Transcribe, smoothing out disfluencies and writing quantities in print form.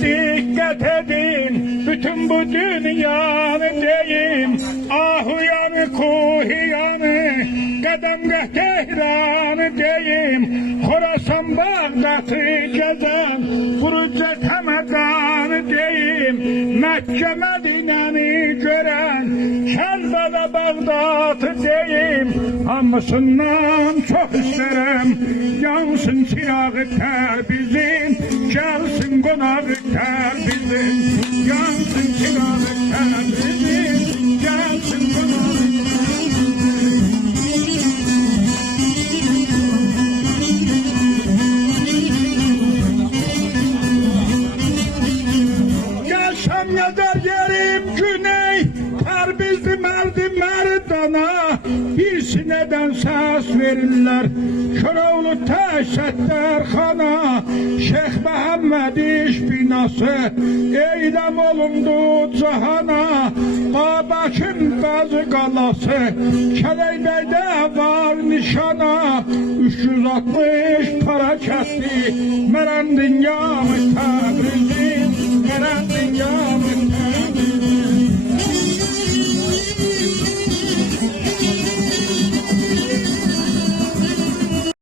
Dikkat edin, bütün bu dünyanı deyin, ahuyanı, kuhiyanı, kademgah Tehran'ı deyin, Horasan, Bağdat'ı gezen, Burucet Hemedan'ı deyin, Mekke, Medine'ni gören, Kerbela, Bağdat'ı deyin, hamısından çok isterim, yansın çırağı Təbrizin, gelsin konağı Təbrizin, yansın çırağı Təbrizin, gelsin konağı Gelsem yazar yerim güney, Təbrizli merdi merdana, bir sineden ses verirler, Köroğlu Təşəddər xana, Şeyh Məhəmməd iş binası, eylem olundu cahana, Babakın bazı qalası, Kələybəydə var nişana, 360 para kəsdi, mərəm dünyamı